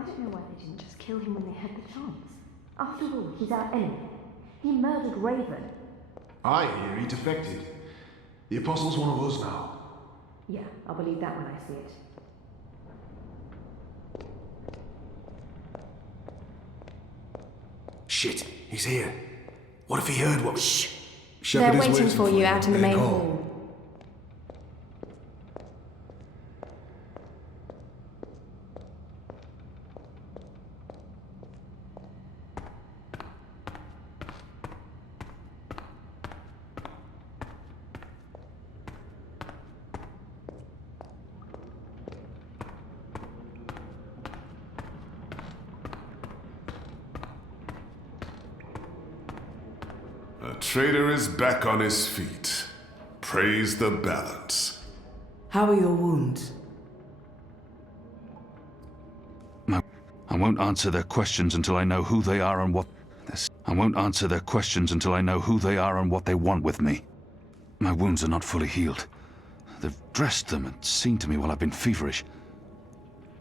I don't know why they didn't just kill him when they had the chance. After all, he's our enemy. He murdered Raven. I hear he defected. The Apostle's one of us now. Yeah, I'll believe that when I see it. Shit, he's here. What if he heard what... Shh! They're waiting for you out in the main hall. A traitor is back on his feet. Praise the balance. How are your wounds? I won't answer their questions until I know who they are and what... I won't answer their questions until I know who they are and what they want with me. My wounds are not fully healed. They've dressed them and seen to me while I've been feverish.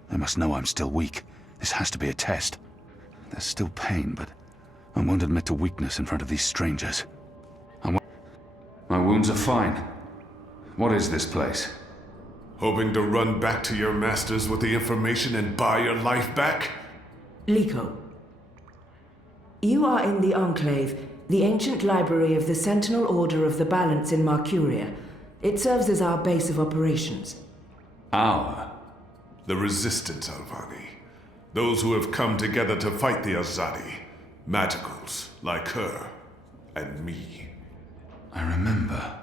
They must know I'm still weak. This has to be a test. There's still pain, but I won't admit to weakness in front of these strangers. My wounds are fine. What is this place? Hoping to run back to your masters with the information and buy your life back? Liko, you are in the Enclave, the ancient library of the Sentinel Order of the Balance in Marcuria. It serves as our base of operations. Our? The Resistance, Alvani. Those who have come together to fight the Azadi. Magicals, like her, and me. I remember.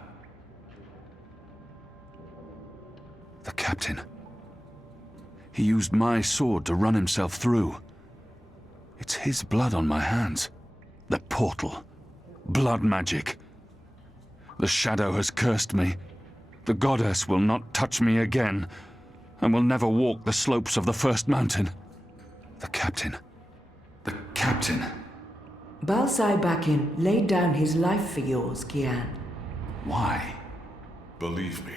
The captain. He used my sword to run himself through. It's his blood on my hands. The portal. Blood magic. The shadow has cursed me. The goddess will not touch me again, and will never walk the slopes of the first mountain. The captain. The captain. Balsai Bakin laid down his life for yours, Kian. Why? Believe me,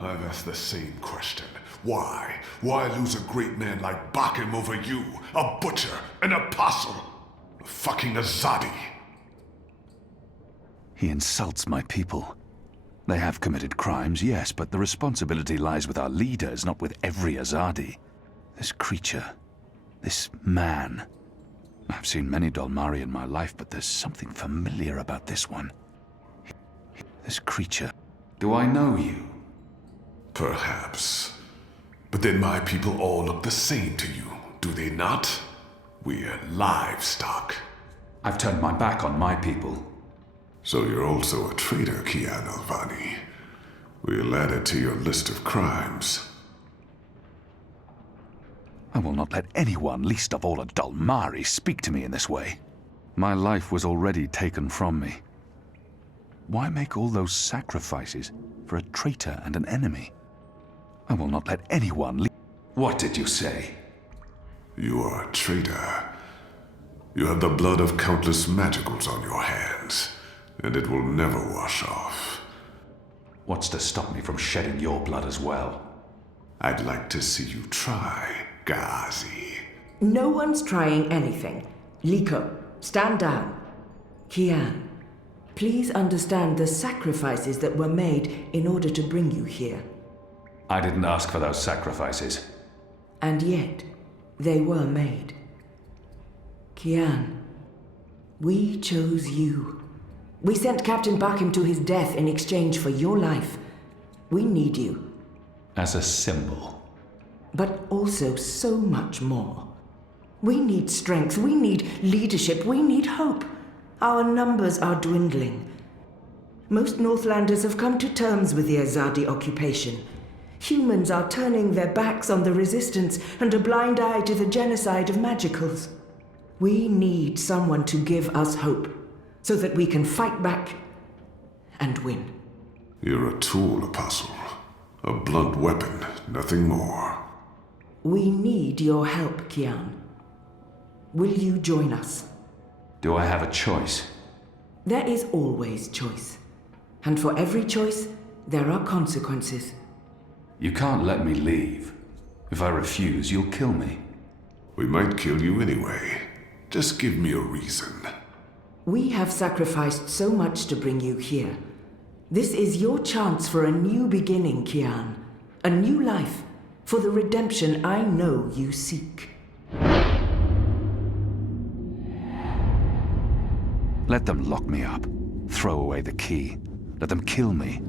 I've asked the same question. Why? Why lose a great man like Bakim over you? A butcher, an apostle, a fucking Azadi. He insults my people. They have committed crimes, yes, but the responsibility lies with our leaders, not with every Azadi. This creature, this man. I've seen many Dolmari in my life, but there's something familiar about this one. This creature. Do I know you? Perhaps. But then my people all look the same to you, do they not? We're livestock. I've turned my back on my people. So you're also a traitor, Kian Alvani. We'll add it to your list of crimes. I will not let anyone, least of all a Dolmari, speak to me in this way. My life was already taken from me. Why make all those sacrifices for a traitor and an enemy? I will not let anyone What did you say? You are a traitor. You have the blood of countless magicals on your hands, and it will never wash off. What's to stop me from shedding your blood as well? I'd like to see you try, Ghazi. No one's trying anything. Liko, stand down. Kian, please understand the sacrifices that were made in order to bring you here. I didn't ask for those sacrifices. And yet, they were made. Kian, we chose you. We sent Captain Bakim to his death in exchange for your life. We need you. As a symbol. But also so much more. We need strength, we need leadership, we need hope. Our numbers are dwindling. Most Northlanders have come to terms with the Azadi occupation. Humans are turning their backs on the resistance and a blind eye to the genocide of magicals. We need someone to give us hope, so that we can fight back and win. You're a tool, Apostle. A blunt weapon, nothing more. We need your help, Kian. Will you join us? Do I have a choice? There is always choice. And for every choice, there are consequences. You can't let me leave. If I refuse, you'll kill me. We might kill you anyway. Just give me a reason. We have sacrificed so much to bring you here. This is your chance for a new beginning, Kian. A new life, for the redemption I know you seek. Let them lock me up. Throw away the key. Let them kill me.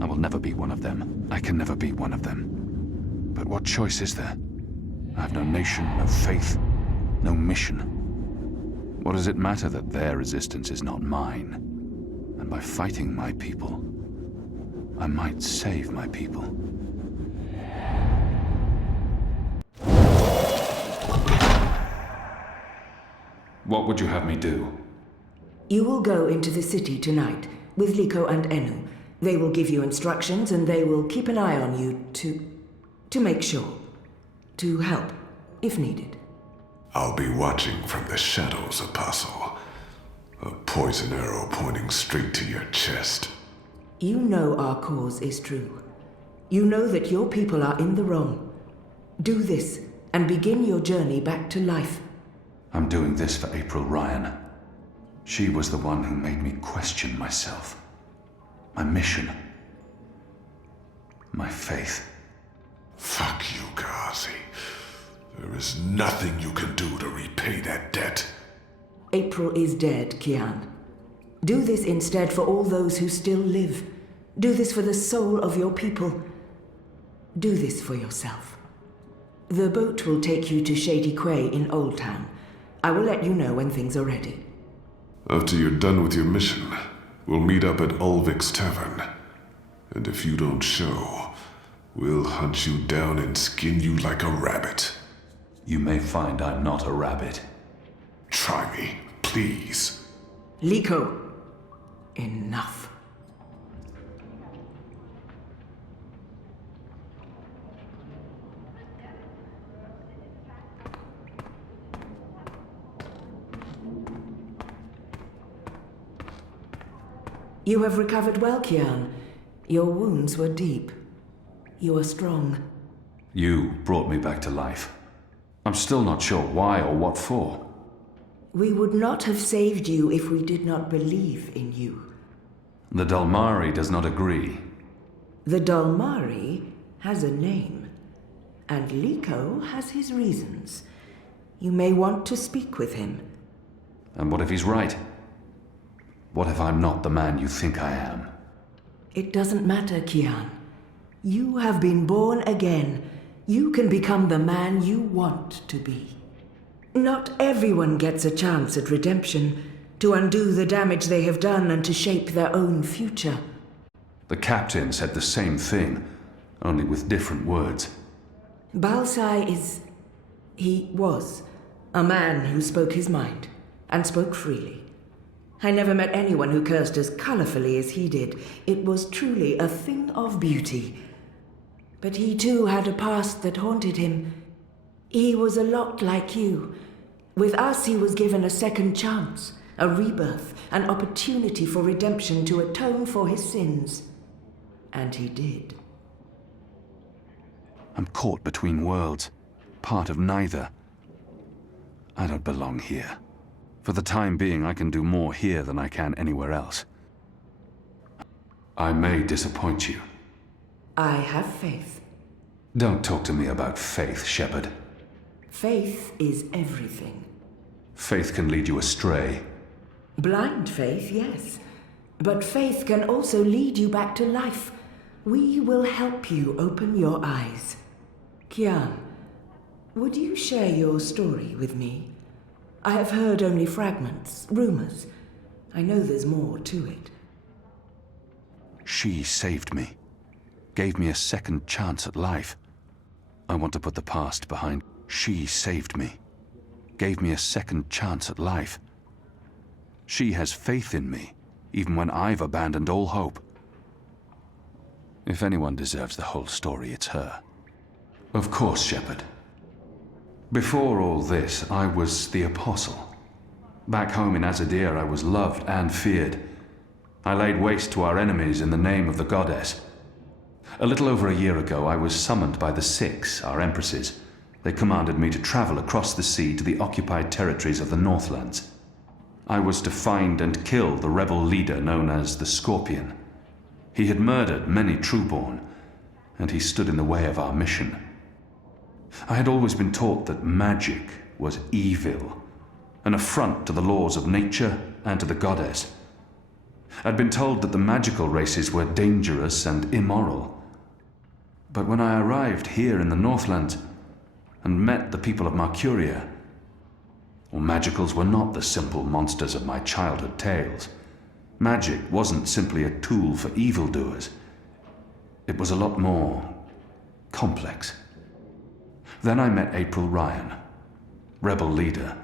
I will never be one of them. I can never be one of them. But what choice is there? I have no nation, no faith, no mission. What does it matter that their resistance is not mine? And by fighting my people, I might save my people. What would you have me do? You will go into the city tonight with Liko and Enu. They will give you instructions and they will keep an eye on you to make sure. To help, if needed. I'll be watching from the shadows, Apostle. A poison arrow pointing straight to your chest. You know our cause is true. You know that your people are in the wrong. Do this and begin your journey back to life. I'm doing this for April Ryan. She was the one who made me question myself. My mission. My faith. Fuck you, Ghazi. There is nothing you can do to repay that debt. April is dead, Kian. Do this instead for all those who still live. Do this for the soul of your people. Do this for yourself. The boat will take you to Shady Quay in Old Town. I will let you know when things are ready. After you're done with your mission, we'll meet up at Ulvik's Tavern. And if you don't show, we'll hunt you down and skin you like a rabbit. You may find I'm not a rabbit. Try me, please. Liko, enough. You have recovered well, Kian. Your wounds were deep. You are strong. You brought me back to life. I'm still not sure why or what for. We would not have saved you if we did not believe in you. The Dalmari does not agree. The Dalmari has a name, and Liko has his reasons. You may want to speak with him. And what if he's right? What if I'm not the man you think I am? It doesn't matter, Kian. You have been born again. You can become the man you want to be. Not everyone gets a chance at redemption, to undo the damage they have done and to shape their own future. The captain said the same thing, only with different words. Balsai he was a man who spoke his mind, and spoke freely. I never met anyone who cursed as colorfully as he did. It was truly a thing of beauty. But he too had a past that haunted him. He was a lot like you. With us, he was given a second chance, a rebirth, an opportunity for redemption to atone for his sins. And he did. I'm caught between worlds, part of neither. I don't belong here. For the time being, I can do more here than I can anywhere else. I may disappoint you. I have faith. Don't talk to me about faith, Shepard. Faith is everything. Faith can lead you astray. Blind faith, yes. But faith can also lead you back to life. We will help you open your eyes. Kian, would you share your story with me? I have heard only fragments, rumors. I know there's more to it. She saved me. Gave me a second chance at life. I want to put the past behind. She saved me. Gave me a second chance at life. She has faith in me, even when I've abandoned all hope. If anyone deserves the whole story, it's her. Of course, Shepard. Before all this, I was the Apostle. Back home in Azadir, I was loved and feared. I laid waste to our enemies in the name of the goddess. A little over a year ago, I was summoned by the Six, our empresses, They commanded me to travel across the sea to the occupied territories of the Northlands. I was to find and kill the rebel leader known as the Scorpion. He had murdered many Trueborn, and he stood in the way of our mission. I had always been taught that magic was evil, an affront to the laws of nature and to the goddess. I'd been told that the magical races were dangerous and immoral. But when I arrived here in the Northlands and met the people of Mercuria, well, magicals were not the simple monsters of my childhood tales. Magic wasn't simply a tool for evildoers. It was a lot more complex. Then I met April Ryan, rebel leader.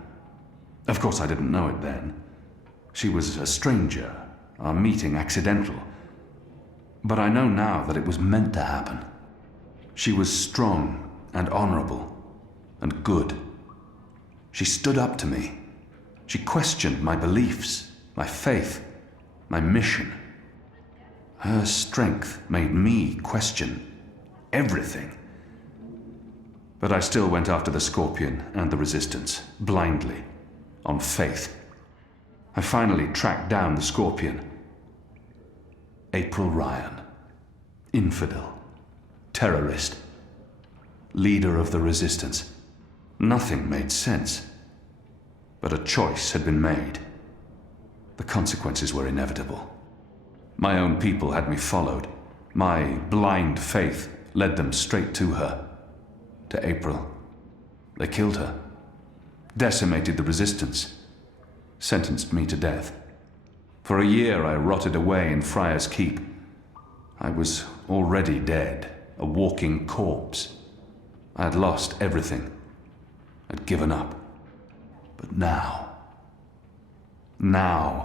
Of course, I didn't know it then. She was a stranger, our meeting accidental. But I know now that it was meant to happen. She was strong and honorable and good. She stood up to me. She questioned my beliefs, my faith, my mission. Her strength made me question everything. But I still went after the Scorpion and the Resistance, blindly, on faith. I finally tracked down the Scorpion. April Ryan. Infidel. Terrorist. Leader of the Resistance. Nothing made sense. But a choice had been made. The consequences were inevitable. My own people had me followed. My blind faith led them straight to her. To April. They killed her. Decimated the Resistance. Sentenced me to death. For a year I rotted away in Friar's Keep. I was already dead, a walking corpse. I had lost everything. I'd given up. But now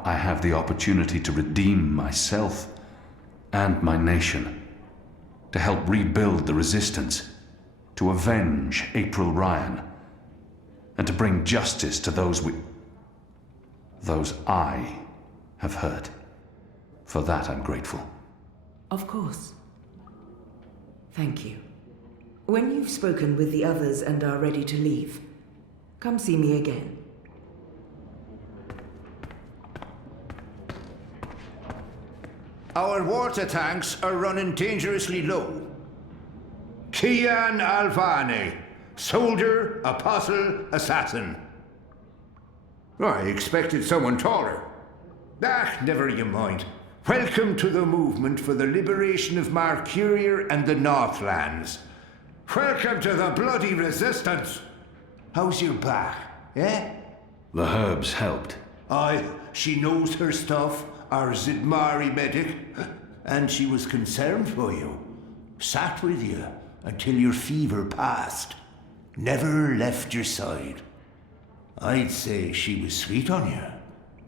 I have the opportunity to redeem myself and my nation, to help rebuild the Resistance, to avenge April Ryan, and to bring justice to those I have hurt. For that I'm grateful. Of course. Thank you. When you've spoken with the others and are ready to leave, come see me again. Our water tanks are running dangerously low. Kian Alvane, soldier, apostle, assassin. I expected someone taller. Never you mind. Welcome to the movement for the liberation of Mercuria and the Northlands. Welcome to the bloody Resistance. How's your back, eh? The herbs helped. Aye, she knows her stuff, our Zidmari medic, and she was concerned for you. Sat with you until your fever passed. Never left your side. I'd say she was sweet on you,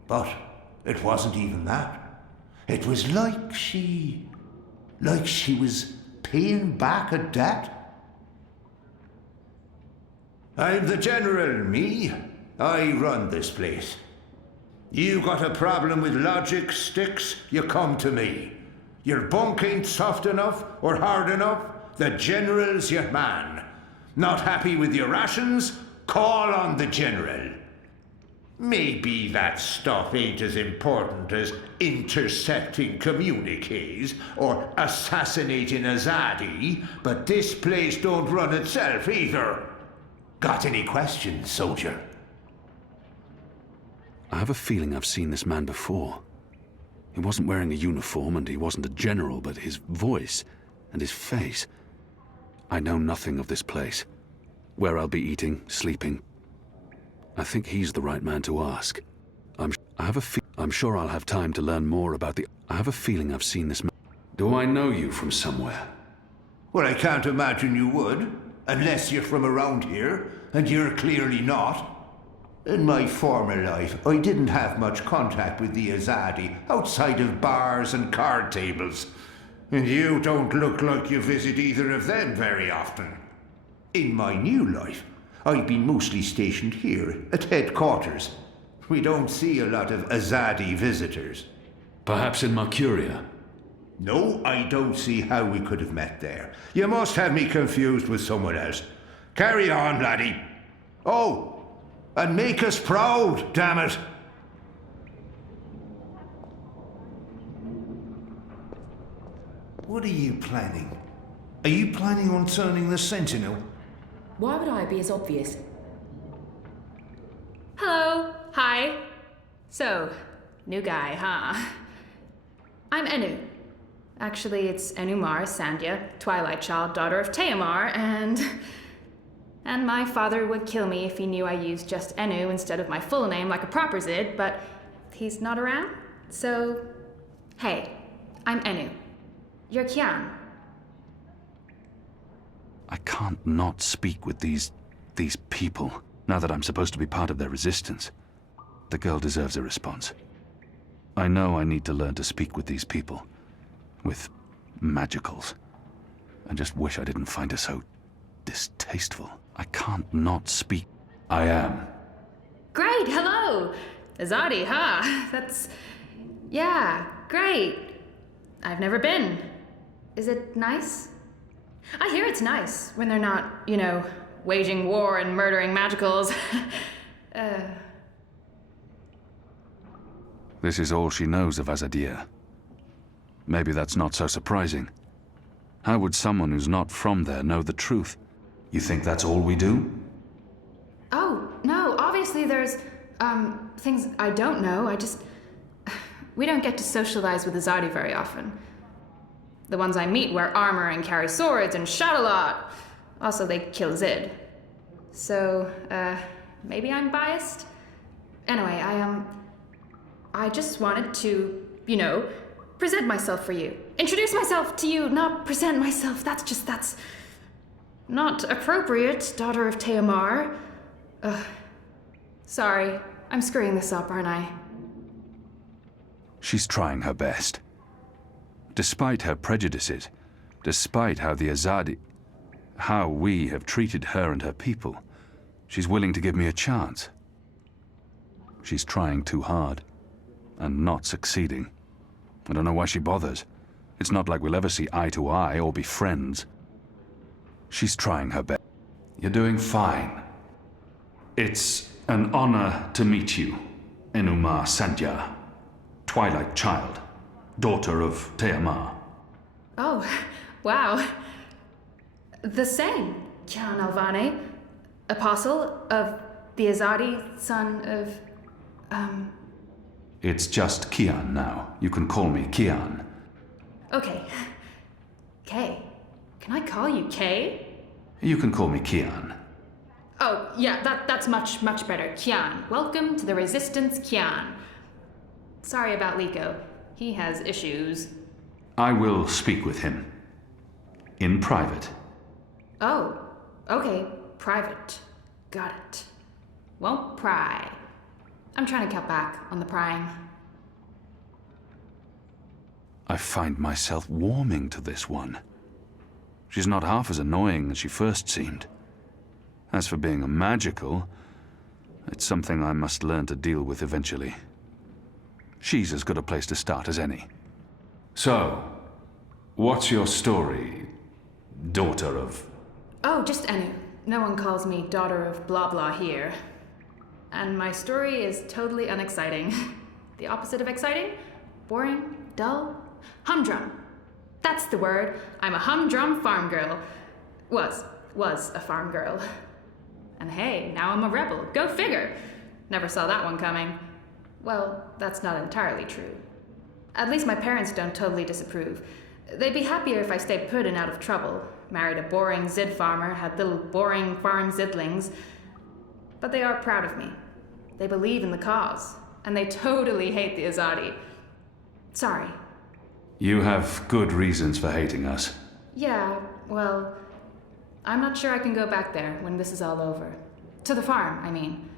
but it wasn't even that. It was like she was paying back a debt. I'm the general, me. I run this place. You got a problem with logic, sticks, you come to me. Your bunk ain't soft enough or hard enough, the general's your man. Not happy with your rations? Call on the general. Maybe that stuff ain't as important as intercepting communiques or assassinating Azadi, but this place don't run itself either. Got any questions, soldier? I have a feeling I've seen this man before. He wasn't wearing a uniform and he wasn't a general, but his voice and his face. I know nothing of this place. Where I'll be eating, sleeping. I think he's the right man to ask. I'm sure I'll have time to learn more about the... I have a feeling I've seen this man. Do I know you from somewhere? Well, I can't imagine you would, unless you're from around here, and you're clearly not. In my former life, I didn't have much contact with the Azadi outside of bars and card tables. And you don't look like you visit either of them very often. In my new life, I've been mostly stationed here at headquarters. We don't see a lot of Azadi visitors. Perhaps in Mercuria? No, I don't see how we could have met there. You must have me confused with someone else. Carry on, laddie. Oh, and make us proud, damn it. What are you planning? Are you planning on turning the Sentinel? Why would I be as obvious? Hello. Hi. So, new guy, huh? I'm Enu. Actually, it's Enumar Sandhya, Twilight Child, daughter of Teomar, and my father would kill me if he knew I used just Enu instead of my full name like a proper Zid, but he's not around. So, hey, I'm Enu. You're Kian. I can't not speak with these people, now that I'm supposed to be part of their resistance. The girl deserves a response. I know I need to learn to speak with these people. With magicals. I just wish I didn't find her so distasteful. I can't not speak. I am. Great, hello! Azadi, huh? Yeah, great. I've never been. Is it nice? I hear it's nice when they're not, waging war and murdering magicals. This is all she knows of Azadir. Maybe that's not so surprising. How would someone who's not from there know the truth? You think that's all we do? Oh, no, obviously there's, things I don't know. We don't get to socialize with Azadi very often. The ones I meet wear armor and carry swords and shout a lot. Also, they kill Zid. So, maybe I'm biased? Anyway, I just wanted to, present myself for you. Introduce myself to you, not present myself. That's not appropriate, daughter of Teomar. Sorry, I'm screwing this up, aren't I? She's trying her best. Despite her prejudices, despite how we have treated her and her people, she's willing to give me a chance. She's trying too hard, and not succeeding. I don't know why she bothers. It's not like we'll ever see eye to eye or be friends. She's trying her best. You're doing fine. It's an honor to meet you, Enumar Sandhya, Twilight Child, daughter of Teomar. Oh, wow. The same, Kian Alvane, apostle of the Azadi, son of, It's just Kian now. You can call me Kian. Okay. Kay. Can I call you Kay? You can call me Kian. Oh, yeah, that's much, much better. Kian. Welcome to the Resistance, Kian. Sorry about Liko. He has issues. I will speak with him. In private. Oh, okay. Private. Got it. Won't pry. I'm trying to cut back on the prying. I find myself warming to this one. She's not half as annoying as she first seemed. As for being a magical, it's something I must learn to deal with eventually. She's as good a place to start as any. So, what's your story, daughter of... Oh, just Enu. No one calls me daughter of blah blah here. And my story is totally unexciting. The opposite of exciting? Boring? Dull? Humdrum. That's the word. I'm a humdrum farm girl. Was a farm girl. And hey, now I'm a rebel. Go figure. Never saw that one coming. Well, that's not entirely true. At least my parents don't totally disapprove. They'd be happier if I stayed put and out of trouble. Married a boring Zid farmer, had little boring farm Zidlings. But they are proud of me. They believe in the cause. And they totally hate the Azadi. Sorry. You have good reasons for hating us. Yeah, well, I'm not sure I can go back there when this is all over. To the farm, I mean.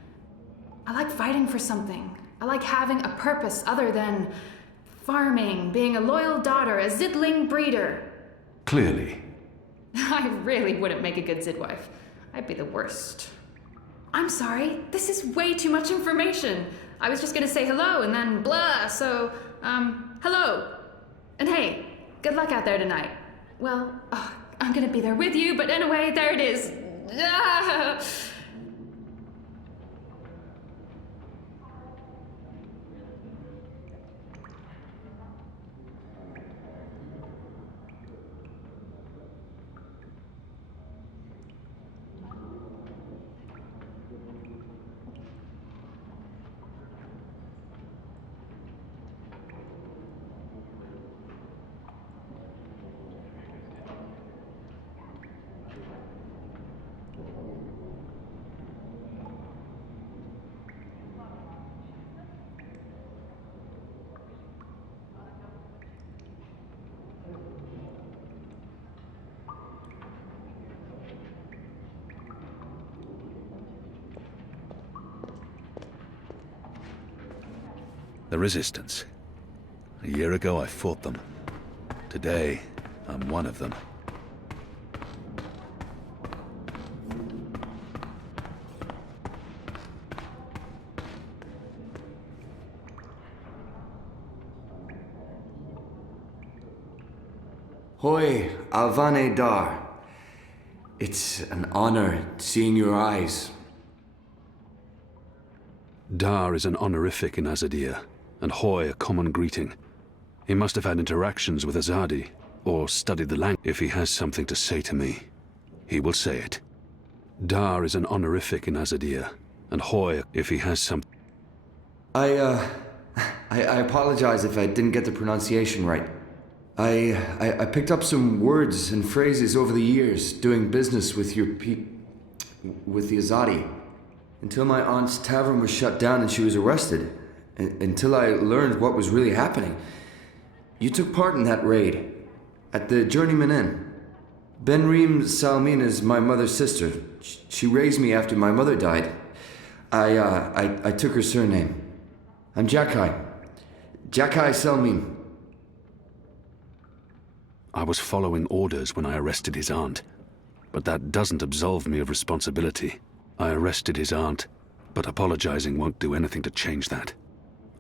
I like fighting for something. I like having a purpose other than farming, being a loyal daughter, a Zidling breeder. Clearly. I really wouldn't make a good Zidwife. I'd be the worst. I'm sorry, this is way too much information. I was just gonna say hello and then blah, so, hello. And hey, good luck out there tonight. Well, I'm gonna be there with you, but anyway, there it is. Ah! The Resistance. A year ago, I fought them. Today, I'm one of them. Hoi, Alvane Dar. It's an honor seeing your eyes. Dar is an honorific in Azadir, and Hoy a common greeting. He must have had interactions with Azadi, or studied the language. If he has something to say to me, he will say it. Dar is an honorific in Azadir, and Hoy if he has some... I apologize if I didn't get the pronunciation right. I picked up some words and phrases over the years doing business with with the Azadi. Until my aunt's tavern was shut down and she was arrested. Until I learned what was really happening. You took part in that raid. At the Journeyman Inn. Benreem Salmin is my mother's sister. She raised me after my mother died. I took her surname. I'm Jakai. Jakai Salmin. I was following orders when I arrested his aunt, but that doesn't absolve me of responsibility. I arrested his aunt, but apologizing won't do anything to change that.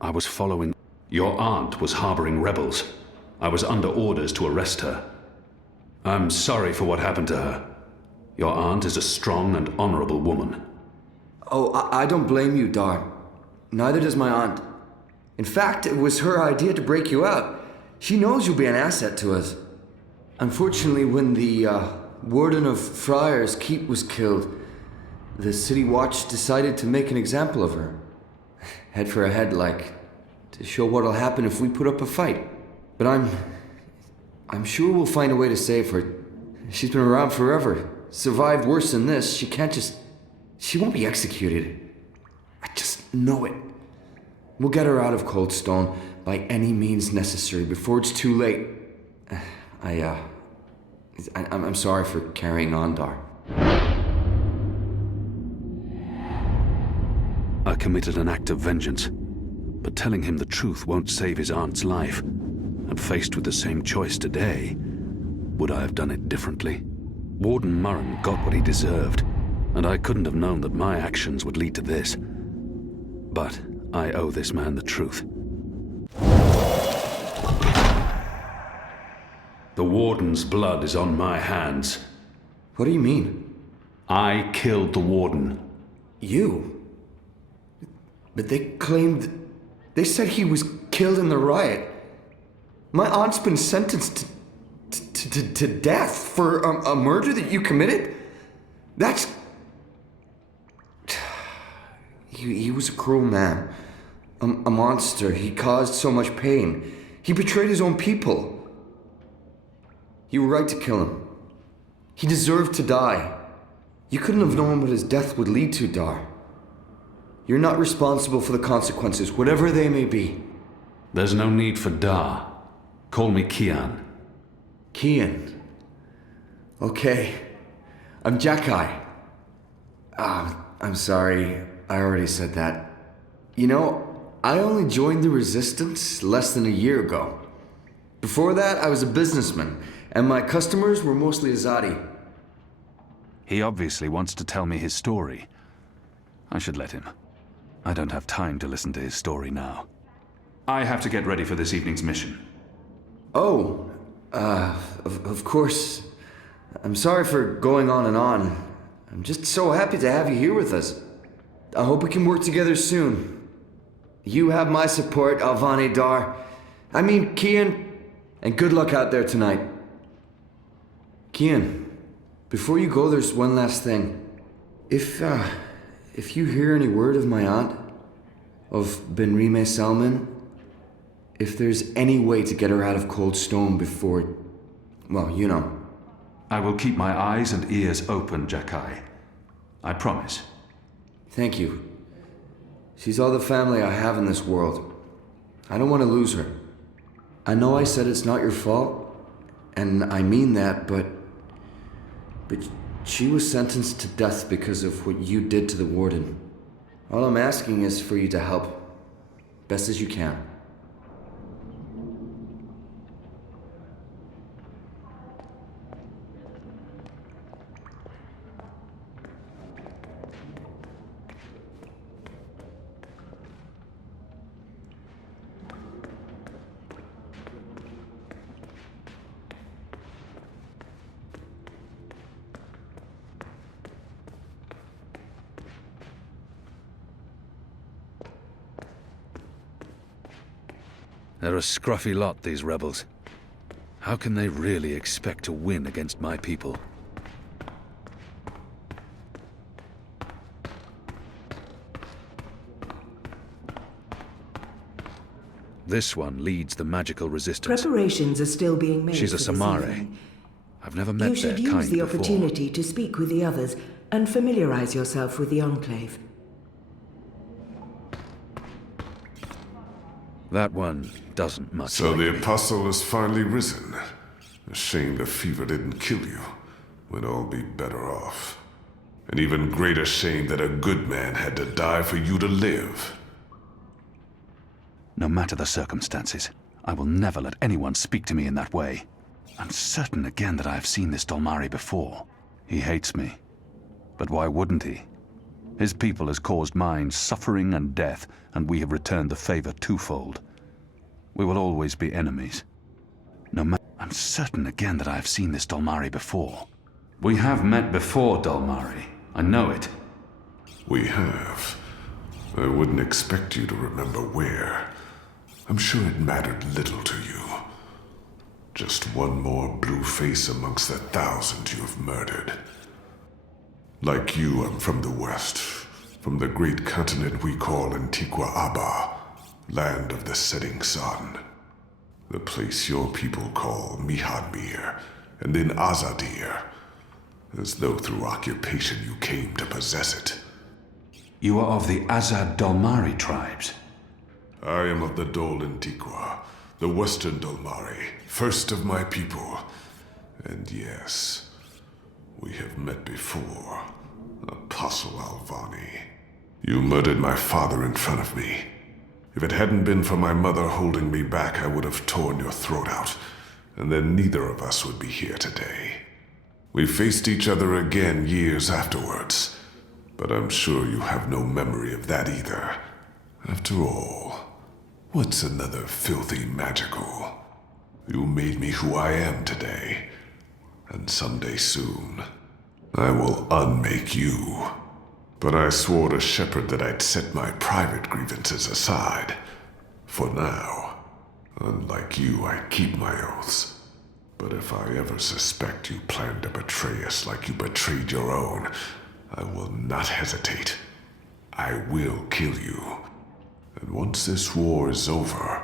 I was following... Your aunt was harboring rebels. I was under orders to arrest her. I'm sorry for what happened to her. Your aunt is a strong and honorable woman. Oh, I don't blame you, Dar. Neither does my aunt. In fact, it was her idea to break you out. She knows you'll be an asset to us. Unfortunately, when the warden of Friar's Keep was killed, the City Watch decided to make an example of her. Head for a head, like, to show what'll happen if we put up a fight. But I'm sure we'll find a way to save her. She's been around forever. Survived worse than this. She won't be executed. I just know it. We'll get her out of Coldstone by any means necessary before it's too late. I'm sorry for carrying on, Dar. I committed an act of vengeance, but telling him the truth won't save his aunt's life. And faced with the same choice today, would I have done it differently? Warden Murren got what he deserved, and I couldn't have known that my actions would lead to this. But I owe this man the truth. The Warden's blood is on my hands. What do you mean? I killed the Warden. You? But they claimed... They said he was killed in the riot. My aunt's been sentenced to death for a murder that you committed? That's... He was a cruel man. A monster. He caused so much pain. He betrayed his own people. You were right to kill him. He deserved to die. You couldn't have known what his death would lead to, Dar. You're not responsible for the consequences, whatever they may be. There's no need for Dar. Call me Kian. Kian. Okay. I'm Jakai. I'm sorry. I already said that. You know, I only joined the Resistance less than a year ago. Before that, I was a businessman, and my customers were mostly Azadi. He obviously wants to tell me his story. I should let him. I don't have time to listen to his story now. I have to get ready for this evening's mission. Oh, of course. I'm sorry for going on and on. I'm just so happy to have you here with us. I hope we can work together soon. You have my support, Alvani Dar. I mean, Kian, and good luck out there tonight. Kian, before you go, there's one last thing. If you hear any word of my aunt, of Benrime Salman, if there's any way to get her out of Cold Stone before, well, you know. I will keep my eyes and ears open, Jakai. I promise. Thank you. She's all the family I have in this world. I don't want to lose her. I know I said it's not your fault, and I mean that, but she was sentenced to death because of what you did to the warden. All I'm asking is for you to help, best as you can. They're a scruffy lot, these rebels. How can they really expect to win against my people? This one leads the magical resistance. Preparations are still being made. She's a for this Samare. evening. I've never met You their should use kind the before. opportunity to speak with the others and familiarize yourself with the Enclave. That one doesn't much So like the me. apostle has finally risen. A shame the fever didn't kill you. We'd all be better off. An even greater shame that a good man had to die for you to live. No matter the circumstances, I will never let anyone speak to me in that way. I'm certain again that I have seen this Dolmari before. He hates me. But why wouldn't he? His people has caused mine suffering and death, and we have returned the favor twofold. We will always be enemies. I'm certain again that I have seen this Dolmari before. We have met before, Dolmari. I know it. We have. I wouldn't expect you to remember where. I'm sure it mattered little to you. Just one more blue face amongst the thousands you have murdered. Like you, I'm from the West, from the great continent we call Antigua Aba, land of the setting sun. The place your people call Mihadmir, and then Azadir, as though through occupation you came to possess it. You are of the Azad Dolmari tribes. I am of the Dol Antigua, the Western Dolmari, first of my people. And yes, we have met before, Apostle Alvani. You murdered my father in front of me. If it hadn't been for my mother holding me back, I would have torn your throat out, and then neither of us would be here today. We faced each other again years afterwards, but I'm sure you have no memory of that either. After all, what's another filthy magical? You made me who I am today, and someday soon, I will unmake you. But I swore to Shepard that I'd set my private grievances aside. For now. Unlike you, I keep my oaths. But if I ever suspect you plan to betray us like you betrayed your own, I will not hesitate. I will kill you. And once this war is over,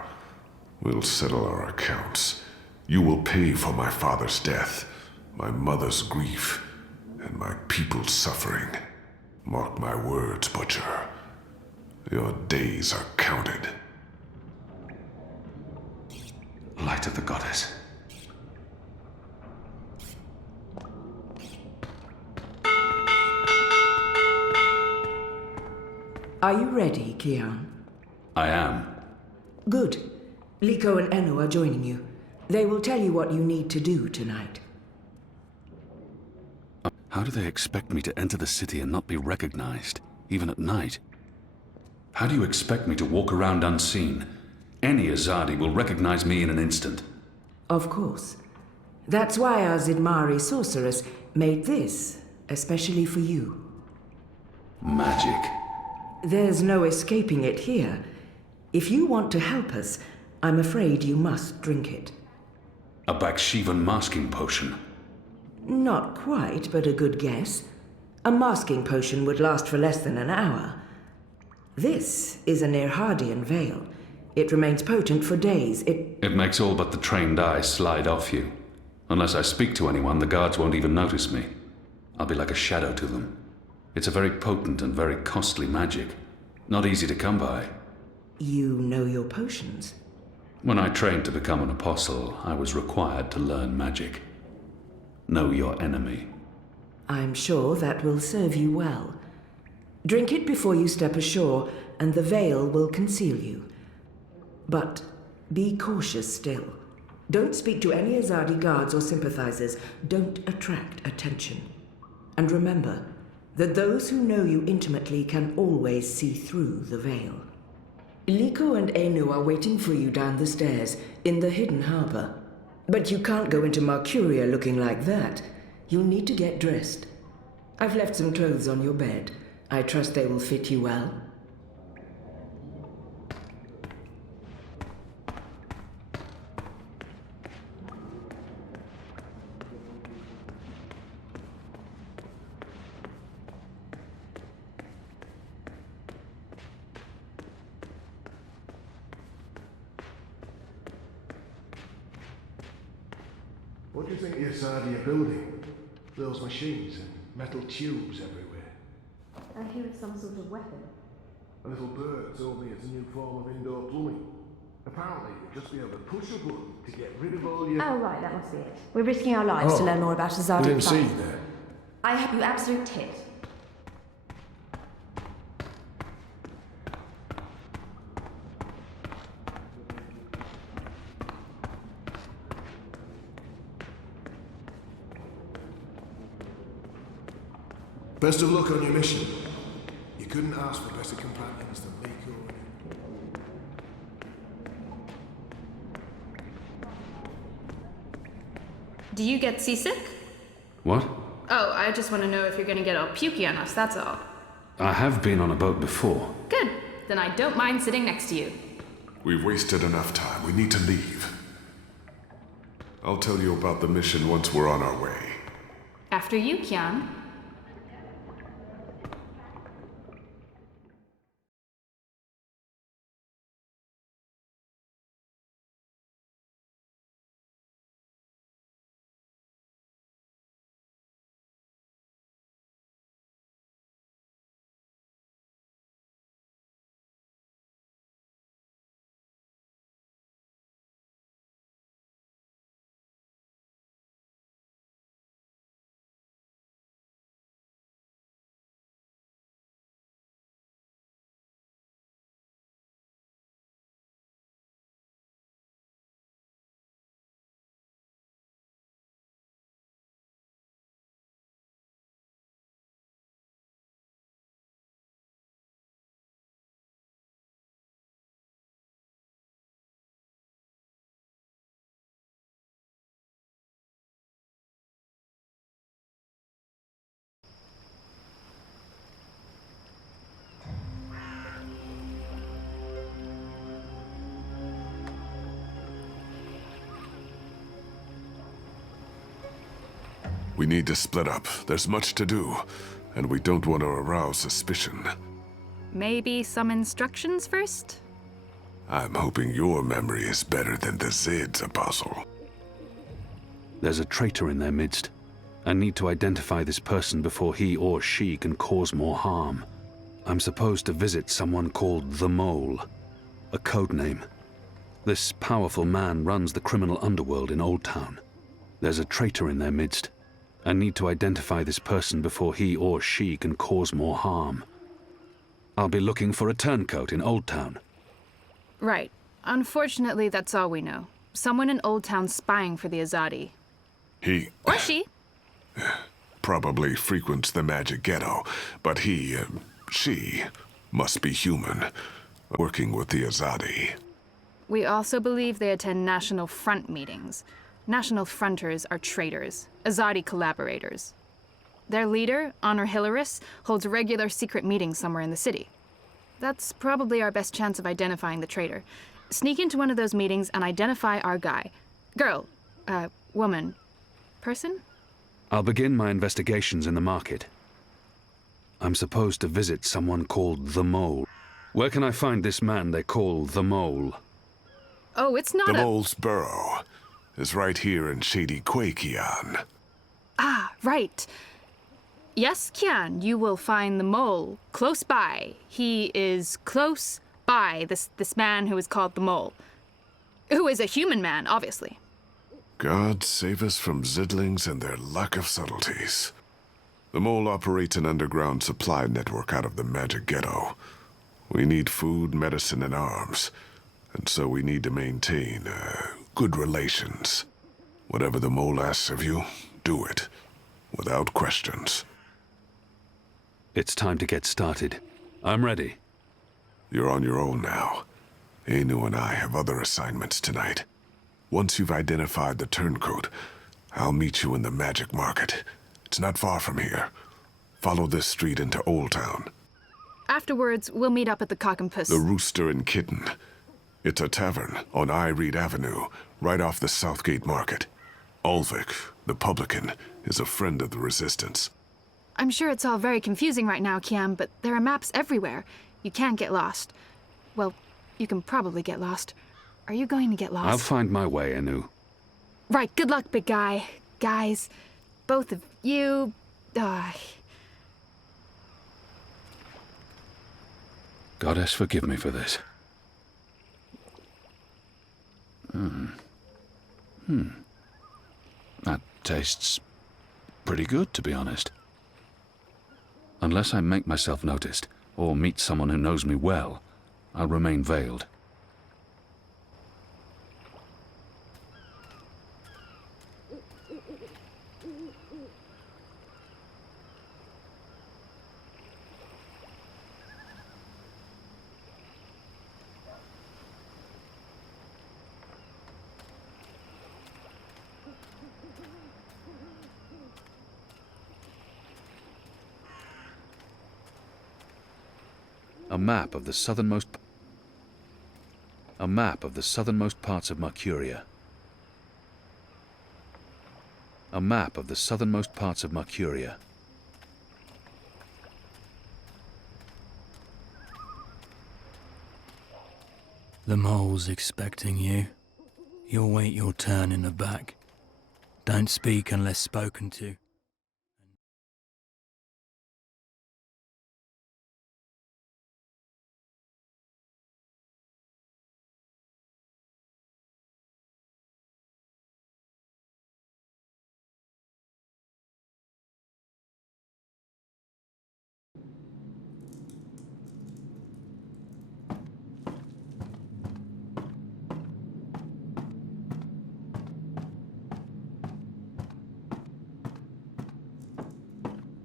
we'll settle our accounts. You will pay for my father's death, my mother's grief, and my people's suffering. Mark my words, Butcher. Your days are counted. Light of the Goddess. Are you ready, Kian? I am. Good. Liko and Enu are joining you. They will tell you what you need to do tonight. How do they expect me to enter the city and not be recognized, even at night? How do you expect me to walk around unseen? Any Azadi will recognize me in an instant. Of course. That's why our Zidmari sorceress made this especially for you. Magic. There's no escaping it here. If you want to help us, I'm afraid you must drink it. A Bakshivan masking potion. Not quite, but a good guess. A masking potion would last for less than an hour. This is a Nirhadian veil. It remains potent for days. It makes all but the trained eye slide off you. Unless I speak to anyone, the guards won't even notice me. I'll be like a shadow to them. It's a very potent and very costly magic. Not easy to come by. You know your potions? When I trained to become an apostle, I was required to learn magic. Know your enemy. I'm sure that will serve you well. Drink it before you step ashore, and the veil will conceal you. But be cautious still. Don't speak to any Azadi guards or sympathizers. Don't attract attention. And remember that those who know you intimately can always see through the veil. Liko and Enu are waiting for you down the stairs in the hidden harbor. But you can't go into Mercuria looking like that. You'll need to get dressed. I've left some clothes on your bed. I trust they will fit you well. What do you think the Asadi are building? Those machines and metal tubes everywhere. I hear it's some sort of weapon. A little bird told me it's a new form of indoor plumbing. Apparently, you'll just be able to push a button to get rid of all your... Oh, right, that must be it. We're risking our lives to learn more about Azadi. We didn't see you there. I have you absolute tit. Best of luck on your mission. You couldn't ask for better companions than Liko and... Do you get seasick? What? Oh, I just want to know if you're going to get all pukey on us, that's all. I have been on a boat before. Good. Then I don't mind sitting next to you. We've wasted enough time. We need to leave. I'll tell you about the mission once we're on our way. After you, Kian. We need to split up. There's much to do, and we don't want to arouse suspicion. Maybe some instructions first? I'm hoping your memory is better than the Zid's, Apostle. There's a traitor in their midst. I need to identify this person before he or she can cause more harm. I'm supposed to visit someone called the Mole, a code name. This powerful man runs the criminal underworld in Old Town. There's a traitor in their midst. I need to identify this person before he or she can cause more harm. I'll be looking for a turncoat in Old Town. Right. Unfortunately, that's all we know. Someone in Old Town spying for the Azadi. He Or she. probably frequents the magic ghetto, but she must be human, working with the Azadi. We also believe they attend National Front meetings. National Fronters are traitors, Azadi collaborators. Their leader, Honor Hilaris, holds regular secret meetings somewhere in the city. That's probably our best chance of identifying the traitor. Sneak into one of those meetings and identify our guy. Girl. Woman. Person? I'll begin my investigations in the market. I'm supposed to visit someone called the Mole. Where can I find this man they call the Mole? Oh, it's not The Mole's burrow is right here in Shady Quay, Kian. Ah, right. Yes, Kian, you will find the Mole close by. He is close by, this man who is called the Mole. Who is a human man, obviously. God save us from Zidlings and their lack of subtleties. The Mole operates an underground supply network out of the Magic Ghetto. We need food, medicine, and arms. And so we need to maintain, good relations. Whatever the Mole asks of you, do it. Without questions. It's time to get started. I'm ready. You're on your own now. Anu and I have other assignments tonight. Once you've identified the turncoat, I'll meet you in the Magic Market. It's not far from here. Follow this street into Old Town. Afterwards, we'll meet up at the Cock and Puss. The Rooster and Kitten. It's a tavern on I Reed Avenue, right off the Southgate Market. Ulvik, the publican, is a friend of the Resistance. I'm sure it's all very confusing right now, Kiam, but there are maps everywhere. You can't get lost. Well, you can probably get lost. Are you going to get lost? I'll find my way, Anu. Right, good luck, big guy. Guys, both of you... Goddess, forgive me for this. That tastes pretty good, to be honest. Unless I make myself noticed, or meet someone who knows me well, I'll remain veiled. A map of the southernmost parts of Mercuria. A map of the southernmost parts of Mercuria. The Mole's expecting you. You'll wait your turn in the back. Don't speak unless spoken to.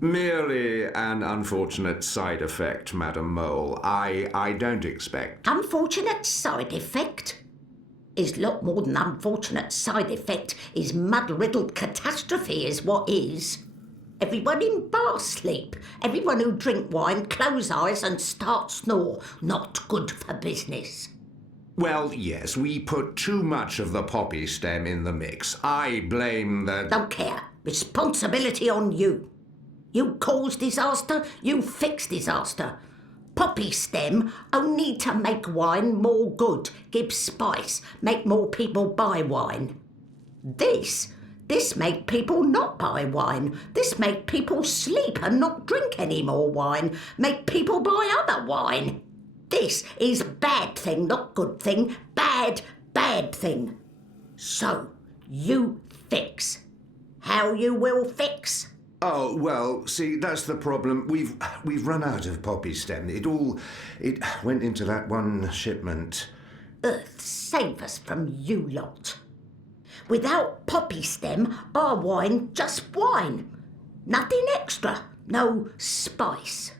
Merely an unfortunate side effect, Madam Mole. I don't expect... Unfortunate side effect? Is lot more than unfortunate side effect. Is mud-riddled catastrophe is what is. Everyone in bar sleep. Everyone who drink wine close eyes and start snore. Not good for business. Well, yes, we put too much of the poppy stem in the mix. I blame the... Don't care. Responsibility on you. You cause disaster, you fix disaster. Poppy stem only to make wine more good, give spice, make more people buy wine. This make people not buy wine. This make people sleep and not drink any more wine. Make people buy other wine. This is bad thing, not good thing. Bad thing. So, you fix. How you will fix? Oh, well, see, that's the problem. We've run out of poppy stem. It went into that one shipment. Earth save us from you lot. Without poppy stem, our wine just wine. Nothing extra, no spice.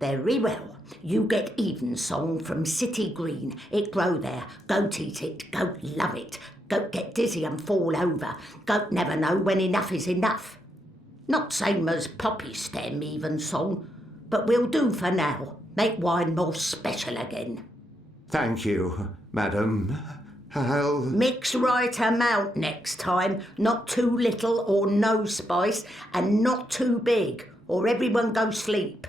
Very well. You get Evensong from City Green. It grow there. Goat eat it. Goat love it. Goat get dizzy and fall over. Goat never know when enough is enough. Not same as poppy stem even song, but we'll do for now. Make wine more special again. Thank you, madam. I'll... Mix right amount next time. Not too little or no spice, and not too big, or everyone go sleep.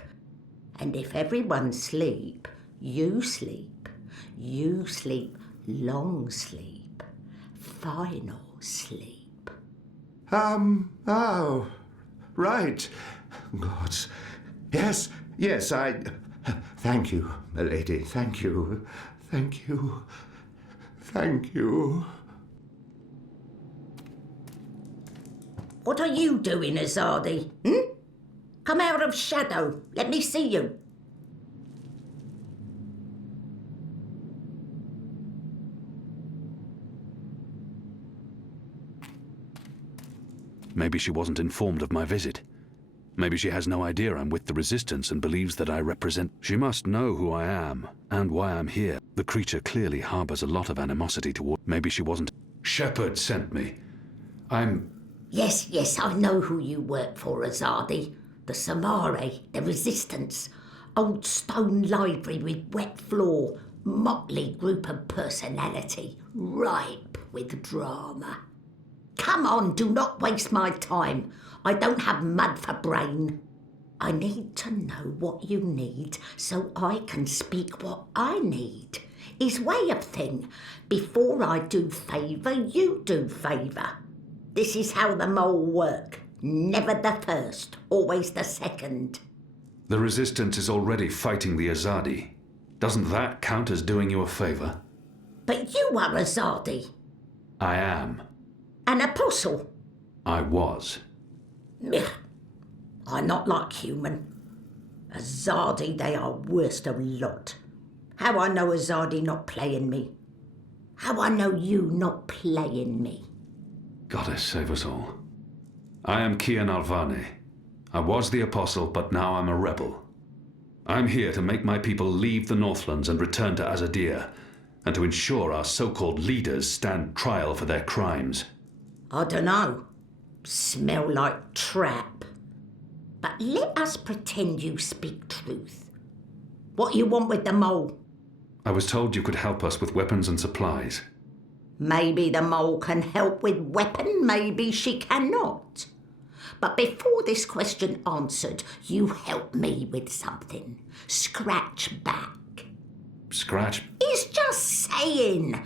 And if everyone sleep, you sleep. You sleep long sleep. Final sleep. Oh, right. God. Yes, I... Thank you, milady, thank you. Thank you. Thank you. What are you doing, Azadi? Come out of shadow. Let me see you. Maybe she wasn't informed of my visit. Maybe she has no idea I'm with the Resistance and believes that I represent... She must know who I am, and why I'm here. The creature clearly harbors a lot of animosity toward... Maybe she wasn't... Shepard sent me. Yes, I know who you work for, Azadi. The Samare, the Resistance. Old stone library with wet floor. Motley group of personality. Ripe with drama. Come on, do not waste my time. I don't have mud for brain. I need to know what you need so I can speak what I need. Is way of thing. Before I do favour, you do favour. This is how the mole work. Never the first, always the second. The Resistance is already fighting the Azadi. Doesn't that count as doing you a favour? But you are Azadi. I am. An apostle. I was. Meh. I'm not like human. Azadi, they are worst of lot. How I know Azadi not playing me? How I know you not playing me? Goddess save us all. I am Kian Alvane. I was the apostle, but now I'm a rebel. I'm here to make my people leave the Northlands and return to Azadir, and to ensure our so-called leaders stand trial for their crimes. I dunno. Smell like trap. But let us pretend you speak truth. What you want with the mole? I was told you could help us with weapons and supplies. Maybe the mole can help with weapon, maybe she cannot. But before this question answered, you help me with something. Scratch back. Scratch? He's just saying.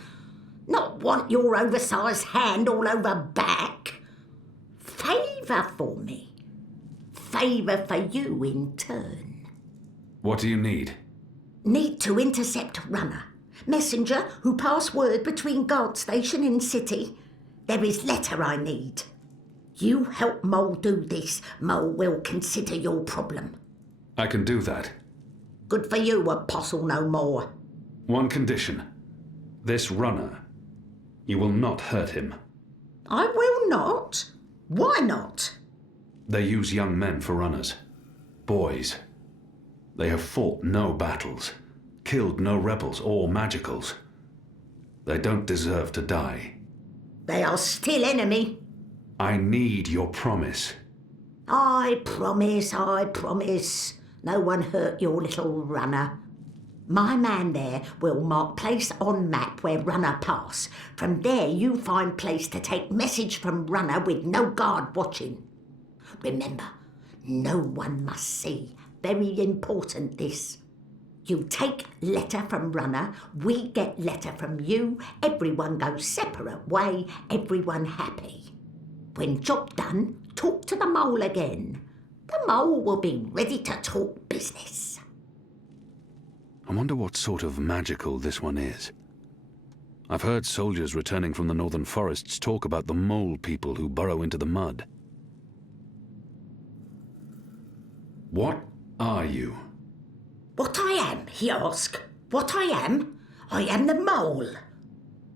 Not want your oversized hand all over back. Favour for me. Favour for you in turn. What do you need? Need to intercept Runner. Messenger who pass word between guard station in city. There is letter I need. You help Mole do this, Mole will consider your problem. I can do that. Good for you, Apostle no more. One condition. This Runner. You will not hurt him. I will not? Why not? They use young men for runners. Boys. They have fought no battles, killed no rebels or magicals. They don't deserve to die. They are still enemy. I need your promise. I promise. No one hurt your little Runner. My man there will mark place on map where Runner pass. From there you find place to take message from Runner with no guard watching. Remember, no one must see. Very important this. You take letter from Runner, we get letter from you, everyone goes separate way, everyone happy. When job done, talk to the mole again. The mole will be ready to talk business. I wonder what sort of magical this one is. I've heard soldiers returning from the northern forests talk about the mole people who burrow into the mud. What are you? What I am, he asked. What I am? I am the mole.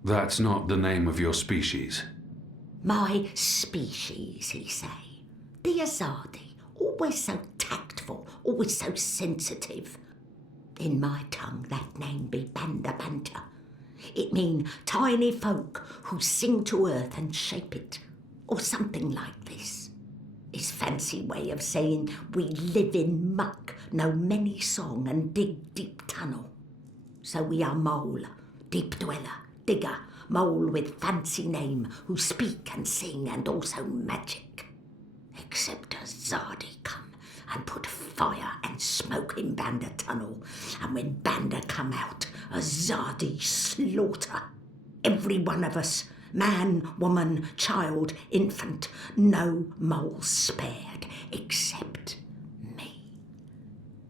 That's not the name of your species. My species, he say. The Azadi, always so tactful, always so sensitive. In my tongue that name be Banda Banta. It mean tiny folk who sing to earth and shape it, or something like this. His fancy way of saying we live in muck, know many song and dig deep tunnel. So we are mole, deep dweller, digger, mole with fancy name, who speak and sing and also magic. Except a Zardi come and put fire and smoke in Banda tunnel, and when Banda come out, a Zardi slaughter. Every one of us, man, woman, child, infant, no mole spared, except me.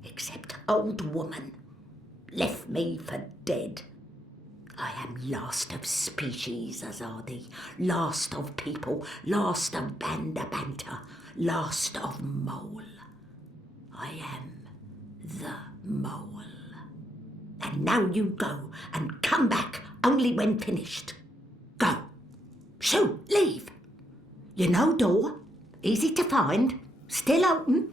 Except old woman, left me for dead. I am last of species, Azadi, last of people, last of Banda Banter, last of mole. I am the mole. And now you go and come back only when finished. Go. Shoo, leave. You know door, easy to find, still open.